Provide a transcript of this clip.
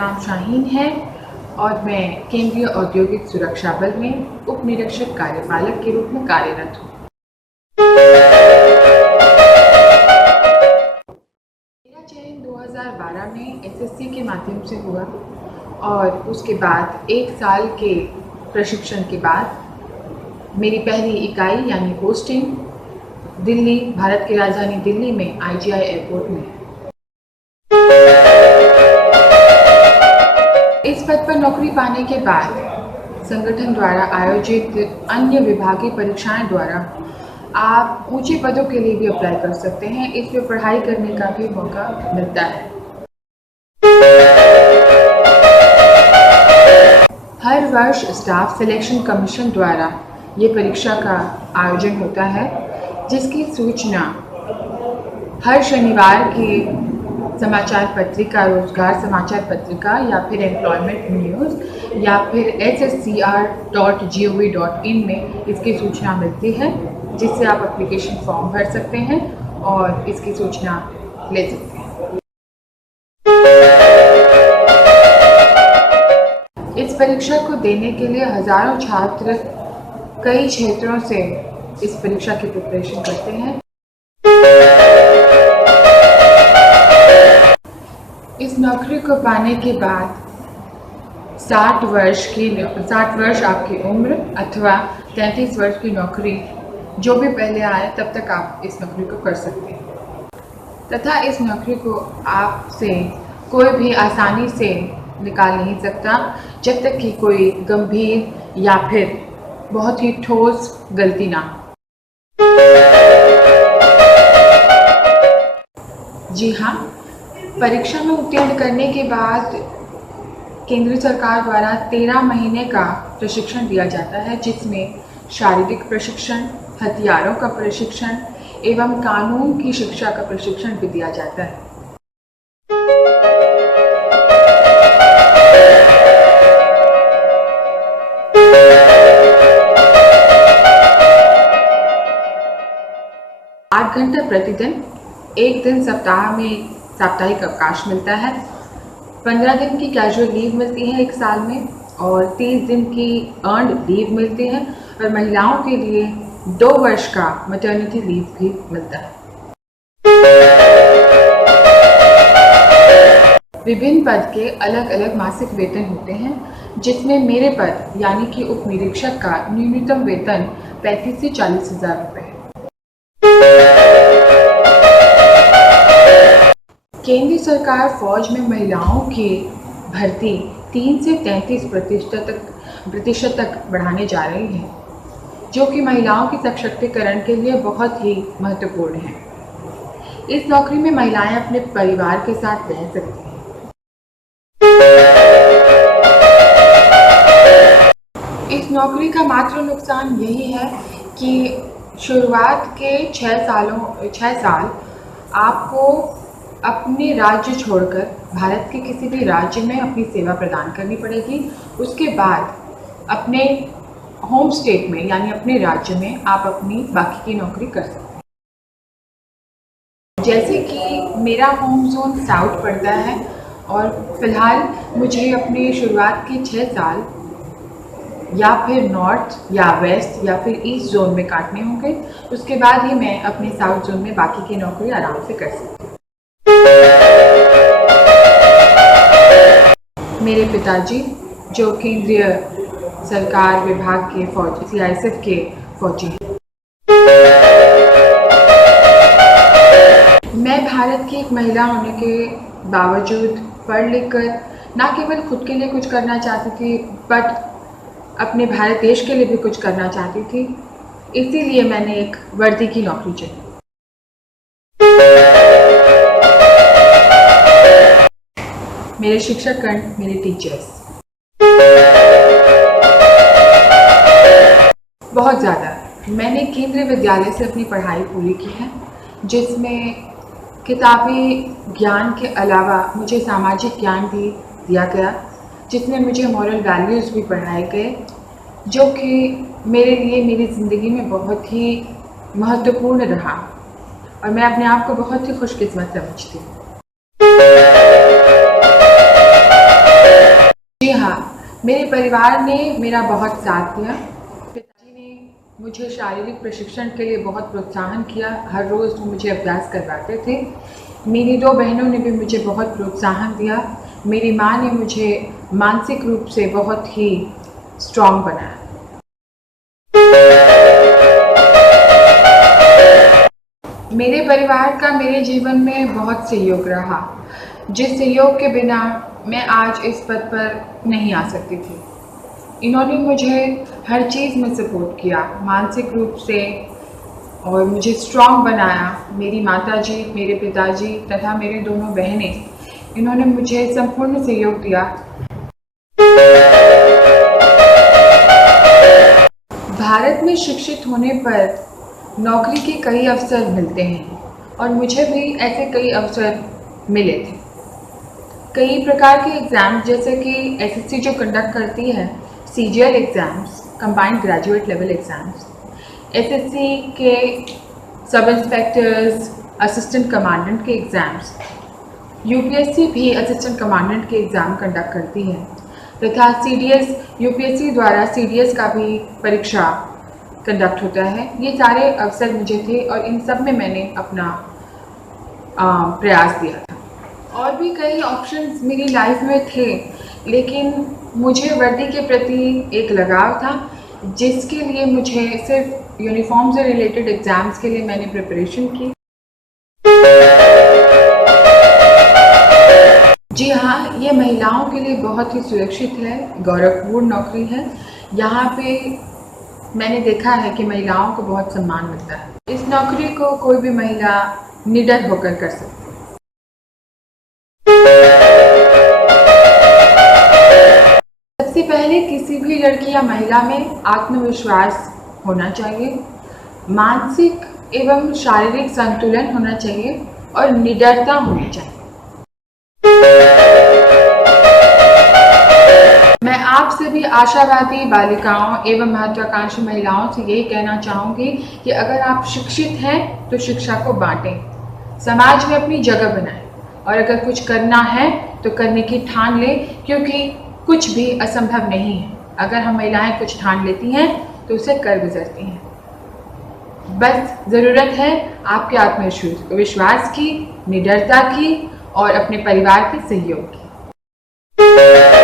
नाम शाहीन है और मैं केंद्रीय औद्योगिक सुरक्षा बल में उप निरीक्षक कार्यपालक के रूप में कार्यरत हूँ। मेरा चयन 2012 में एसएससी के माध्यम से हुआ और उसके बाद 1 साल के प्रशिक्षण के बाद मेरी पहली इकाई यानी पोस्टिंग दिल्ली, भारत की राजधानी दिल्ली में IGI एयरपोर्ट में। इस पद पर नौकरी पाने के बाद संगठन द्वारा आयोजित अन्य विभागीय परीक्षाएं द्वारा आप ऊंचे पदों के लिए भी अप्लाई कर सकते हैं। इसमें पढ़ाई करने का भी मौका मिलता है। हर वर्ष स्टाफ सिलेक्शन कमीशन द्वारा ये परीक्षा का आयोजन होता है, जिसकी सूचना हर शनिवार की समाचार पत्रिका, रोजगार समाचार पत्रिका या फिर एम्प्लॉयमेंट न्यूज़ या फिर sscr.gov.in में इसकी सूचना मिलती है, जिससे आप एप्लीकेशन फॉर्म भर सकते हैं और इसकी सूचना ले सकते हैं। इस परीक्षा को देने के लिए हजारों छात्र कई क्षेत्रों से इस परीक्षा की प्रिपरेशन करते हैं। इस नौकरी को पाने के बाद 60 वर्ष आपकी उम्र अथवा 33 वर्ष की नौकरी जो भी पहले आए तब तक आप इस नौकरी को कर सकते हैं तथा इस नौकरी को आपसे कोई भी आसानी से निकाल नहीं सकता जब तक कि कोई गंभीर या फिर बहुत ही ठोस गलती ना हो। जी हाँ, परीक्षा में उत्तीर्ण करने के बाद केंद्र सरकार द्वारा 13 महीने का प्रशिक्षण दिया जाता है, जिसमें शारीरिक प्रशिक्षण, हथियारों का प्रशिक्षण एवं कानून की शिक्षा का प्रशिक्षण भी दिया जाता है। आठ घंटा प्रतिदिन, 1 दिन सप्ताह में साप्ताहिक अवकाश मिलता है, 15 दिन की कैजुअल लीव मिलती है 1 साल में और 30 दिन की अर्न्ड लीव मिलती है और महिलाओं के लिए 2 वर्ष का मैटरनिटी लीव भी मिलता है। विभिन्न पद के अलग अलग मासिक वेतन होते हैं, जिसमें मेरे पद यानी कि उप निरीक्षक का न्यूनतम वेतन 35 से 40 हज़ार रुपये है। केंद्र सरकार फौज में महिलाओं की भर्ती 3 से 33% तक बढ़ाने जा रही है, जो कि महिलाओं के सशक्तिकरण के लिए बहुत ही महत्वपूर्ण है। इस नौकरी में महिलाएं अपने परिवार के साथ रह सकती हैं। इस नौकरी का मात्र नुकसान यही है कि शुरुआत के 6 साल आपको अपने राज्य छोड़कर भारत के किसी भी राज्य में अपनी सेवा प्रदान करनी पड़ेगी। उसके बाद अपने होम स्टेट में यानी अपने राज्य में आप अपनी बाकी की नौकरी कर सकते हैं। जैसे कि मेरा होम जोन साउथ पड़ता है और फिलहाल मुझे अपने शुरुआत के 6 साल या फिर नॉर्थ या वेस्ट या फिर ईस्ट जोन में काटने होंगे। उसके बाद ही मैं अपने साउथ जोन में बाकी की नौकरी आराम से कर सकती हूँ। मेरे पिताजी जो केंद्रीय सरकार विभाग के फौजी CISF के फौजी हैं। मैं भारत की एक महिला होने के बावजूद पढ़ लिख कर न केवल खुद के लिए कुछ करना चाहती थी बट अपने भारत देश के लिए भी कुछ करना चाहती थी। इसीलिए मैंने एक वर्दी की नौकरी चुनी। मेरे शिक्षकगण, मेरे टीचर्स बहुत ज़्यादा। मैंने केंद्रीय विद्यालय से अपनी पढ़ाई पूरी की है, जिसमें किताबी ज्ञान के अलावा मुझे सामाजिक ज्ञान भी दिया गया, जिसमें मुझे मॉरल वैल्यूज़ भी पढ़ाए गए, जो कि मेरे लिए मेरी ज़िंदगी में बहुत ही महत्वपूर्ण रहा और मैं अपने आप को बहुत ही खुशकिस्मत समझती हूँ। जी हाँ, मेरे परिवार ने मेरा बहुत साथ दिया। पिताजी ने मुझे शारीरिक प्रशिक्षण के लिए बहुत प्रोत्साहन किया। हर रोज़ वो मुझे अभ्यास करवाते थे। मेरी 2 बहनों ने भी मुझे बहुत प्रोत्साहन दिया। मेरी माँ ने मुझे मानसिक रूप से बहुत ही स्ट्रॉन्ग बनाया। मेरे परिवार का मेरे जीवन में बहुत सहयोग रहा, जिस सहयोग के बिना मैं आज इस पद पर नहीं आ सकती थी। इन्होंने मुझे हर चीज़ में सपोर्ट किया, मानसिक रूप से, और मुझे स्ट्रॉन्ग बनाया। मेरी माताजी, मेरे पिताजी तथा मेरे दोनों बहनें, इन्होंने मुझे संपूर्ण सहयोग दिया। भारत में शिक्षित होने पर नौकरी के कई अवसर मिलते हैं और मुझे भी ऐसे कई अवसर मिले थे। कई प्रकार के एग्ज़ाम जैसे कि एसएससी जो कंडक्ट करती है, CGL exams, combined graduate level exams, SSC के सब इंस्पेक्टर्स, असिस्टेंट कमांडेंट के एग्ज़ाम्स, यूपीएससी भी असिस्टेंट कमांडेंट के एग्ज़ाम कंडक्ट करती है तथा सीडीएस, यूपीएससी द्वारा सीडीएस का भी परीक्षा कंडक्ट होता है। ये सारे अवसर मुझे थे और इन सब में मैंने अपना प्रयास दिया था। और भी कई ऑप्शंस मेरी लाइफ में थे, लेकिन मुझे वर्दी के प्रति एक लगाव था, जिसके लिए मुझे सिर्फ यूनिफॉर्म से रिलेटेड एग्ज़ाम्स के लिए मैंने प्रिपरेशन की। जी हाँ, ये महिलाओं के लिए बहुत ही सुरक्षित है, गौरवपूर्ण नौकरी है। यहाँ पे मैंने देखा है कि महिलाओं को बहुत सम्मान मिलता है। इस नौकरी को कोई भी महिला निडर होकर कर सकती है। सबसे पहले किसी भी लड़की या महिला में आत्मविश्वास होना चाहिए, मानसिक एवं शारीरिक संतुलन होना चाहिए और निडरता होनी चाहिए। मैं आपसे भी आशावादी बालिकाओं एवं महत्वाकांक्षी महिलाओं से यही कहना चाहूँगी कि अगर आप शिक्षित हैं तो शिक्षा को बांटें, समाज में अपनी जगह बनाएं और अगर कुछ करना है तो करने की ठान लें, क्योंकि कुछ भी असंभव नहीं है। अगर हम महिलाएं कुछ ठान लेती हैं तो उसे कर गुजरती हैं। बस ज़रूरत है आपके आत्मविश्वास की, निडरता की और अपने परिवार के सहयोग की।